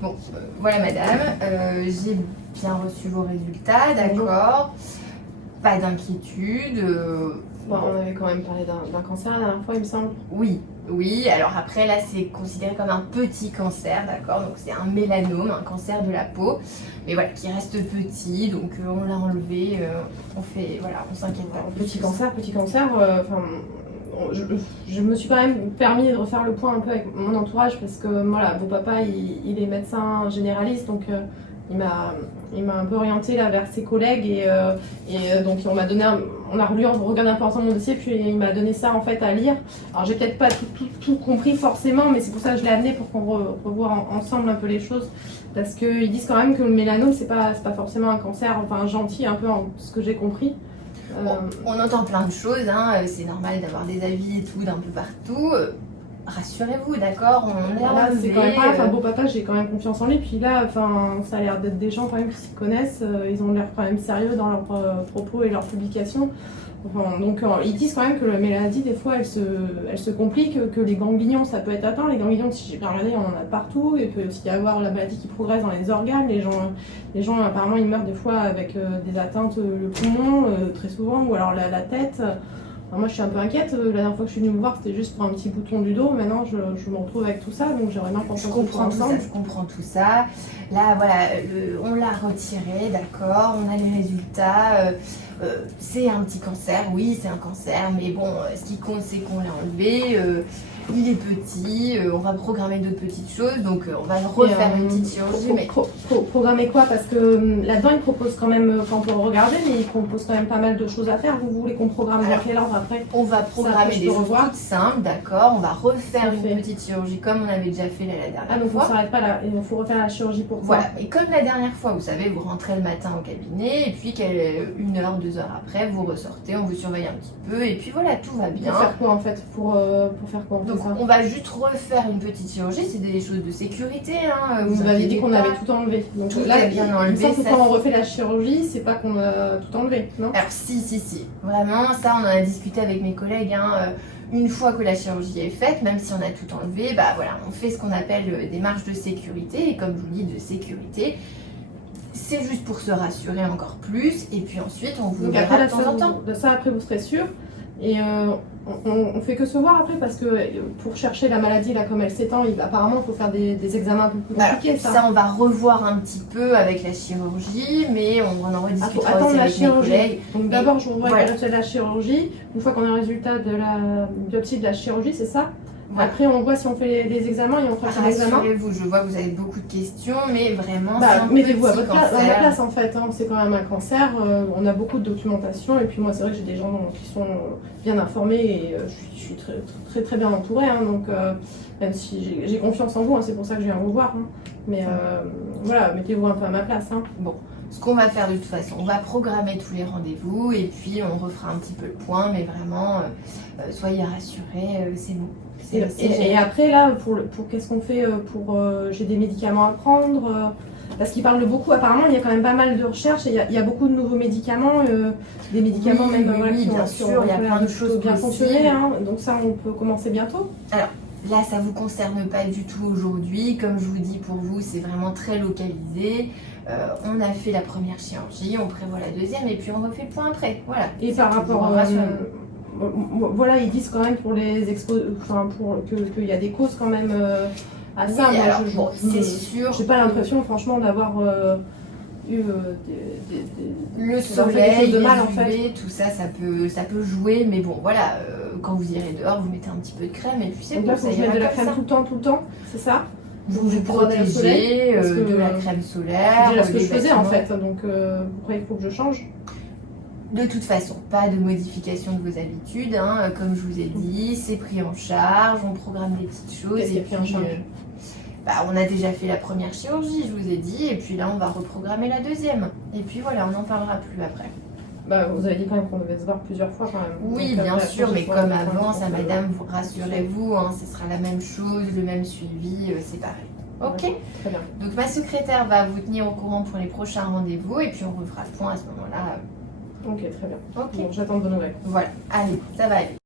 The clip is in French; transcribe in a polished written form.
Bon, voilà madame, j'ai bien reçu vos résultats, d'accord. Pas d'inquiétude. Bon, on avait quand même parlé d'un cancer la dernière fois, il me semble. Oui, oui. Alors après, là, c'est considéré comme un petit cancer, d'accord. Donc c'est un mélanome, un cancer de la peau, mais voilà, qui reste petit. Donc on l'a enlevé. On fait, voilà, on s'inquiète pas. Petit cancer. Je me suis quand même permis de refaire le point un peu avec mon entourage parce que voilà, mon papa il est médecin généraliste, donc il m'a un peu orienté là vers ses collègues et donc on a regardé un peu ensemble mon dossier, puis il m'a donné ça en fait à lire. Alors j'ai peut-être pas tout compris forcément, mais c'est pour ça que je l'ai amené pour qu'on revoie ensemble un peu les choses, parce qu'ils disent quand même que le mélanome c'est pas forcément un cancer, enfin gentil un peu ce que j'ai compris. Bon, on entend plein de choses, hein, c'est normal d'avoir des avis et tout d'un peu partout. Rassurez-vous, d'accord, on est Là, c'est quand même pas. Enfin, enlevé. beau papa, j'ai quand même confiance en lui. Puis là, enfin, ça a l'air d'être des gens quand même qui s'y connaissent. Ils ont l'air quand même sérieux dans leurs propos et leurs publications. Enfin, donc, ils disent quand même que la maladie, des fois, elle se complique, que les ganglions, ça peut être atteint. Les ganglions, si j'ai bien regardé, on en a partout. Il peut aussi y avoir la maladie qui progresse dans les organes. Les gens apparemment, ils meurent des fois avec des atteintes le poumon, très souvent, ou alors la tête. Alors moi je suis un peu inquiète, la dernière fois que je suis venue me voir c'était juste pour un petit bouton du dos, maintenant je me retrouve avec tout ça, donc j'aimerais bien penser Je comprends tout ça. Là voilà, on l'a retiré, d'accord, on a les résultats. C'est un petit cancer, oui c'est un cancer, mais bon, ce qui compte c'est qu'on l'a enlevé. Il est petit, on va programmer d'autres petites choses, donc on va refaire une petite chirurgie. Programmer quoi? Parce que là-dedans, ils proposent quand même, quand on peut regarder, mais ils proposent quand même pas mal de choses à faire. Vous voulez qu'on programme dans quel ordre après? On va programmer des choses toutes simples, d'accord. On va refaire une petite chirurgie comme on avait déjà fait la dernière fois. Ah, donc on s'arrête pas là, il faut refaire la chirurgie pour ça. Voilà, et comme la dernière fois, vous savez, vous rentrez le matin au cabinet, et puis 1 heure, 2 heures après, vous ressortez, on vous surveille un petit peu, et puis voilà, tout va bien. Pour faire quoi en fait? Pour faire quoi? Donc on va juste refaire une petite chirurgie, c'est des choses de sécurité. Hein, vous avez dit qu'on avait tout enlevé. Donc tout là, est bien enlevé. Quand on refait la chirurgie, c'est pas qu'on a tout enlevé, non? Alors si. Vraiment, ça on en a discuté avec mes collègues. Hein, une fois que la chirurgie est faite, même si on a tout enlevé, bah voilà, on fait ce qu'on appelle des marges de sécurité. Et comme je vous dis, de sécurité, c'est juste pour se rassurer encore plus. Et puis ensuite, on vous verra de temps en temps. Ça, après, vous serez sûr. Et on fait que se voir après, parce que pour chercher la maladie, là, comme elle s'étend, apparemment, il faut faire des examens un peu plus compliqués. Alors, ça, on va revoir un petit peu avec la chirurgie, mais on en rediscutera aussi avec mes collègues. Donc d'abord, je revois le résultat de la chirurgie. Une fois qu'on a le résultat de la biopsie de la chirurgie, c'est ça? Voilà. Après, on voit si on fait les examens et on fera les examens. Rassurez-vous, je vois que vous avez beaucoup de questions, mais vraiment, mettez-vous à votre place en fait. Hein. C'est quand même un cancer. On a beaucoup de documentation. Et puis moi, c'est vrai que j'ai des gens qui sont bien informés et je suis très bien entourée. Hein. Donc, même si j'ai confiance en vous, hein, c'est pour ça que je viens vous voir. Hein. Mais voilà, mettez-vous un peu à ma place. Hein. Bon. Ce qu'on va faire de toute façon, on va programmer tous les rendez-vous et puis on refera un petit peu le point, mais vraiment, soyez rassurés, c'est bon. Et après, là, pour qu'est-ce qu'on fait j'ai des médicaments à prendre parce qu'ils parlent beaucoup, apparemment, il y a quand même pas mal de recherches et il y a beaucoup de nouveaux médicaments, des médicaments oui, bien sûr, il y a plein de choses bien fonctionner, hein, donc ça, on peut commencer bientôt. Alors, là, ça ne vous concerne pas du tout aujourd'hui, comme je vous dis, pour vous, c'est vraiment très localisé. On a fait la première chirurgie, on prévoit la deuxième et puis on refait le point après. Voilà. Et par rapport voilà, ils disent quand même pour les expos, qu'il y a des causes quand même à ça. Oui, alors, c'est sûr. J'ai pas l'impression, franchement, d'avoir eu le soleil, de mal, les en fait. UV, tout ça, ça peut jouer. Mais bon, voilà, quand vous irez dehors, vous mettez un petit peu de crème et puis c'est bon. Donc là, faut que je mette de la crème tout le temps, c'est ça? Vous vous protégez de la crème solaire. C'est ce que je faisais en fait, donc vous croyez qu'il faut que je change? De toute façon, pas de modification de vos habitudes, hein. Comme je vous ai dit, c'est pris en charge, on programme des petites choses. Qu'est-ce qui est pris en charge? On a déjà fait la première chirurgie, je vous ai dit, et puis là on va reprogrammer la deuxième. Et puis voilà, on n'en parlera plus après. Vous avez dit quand même qu'on devait se voir plusieurs fois quand même. Oui, donc, bien sûr, mais comme avant, ça madame, rassurez-vous, hein, ce sera la même chose, le même suivi, c'est pareil. Ok, très bien. Donc ma secrétaire va vous tenir au courant pour les prochains rendez-vous, et puis on refera le point à ce moment-là. Ok, très bien. Ok. Bon, j'attends de vos nouvelles. Voilà, allez, ça va aller.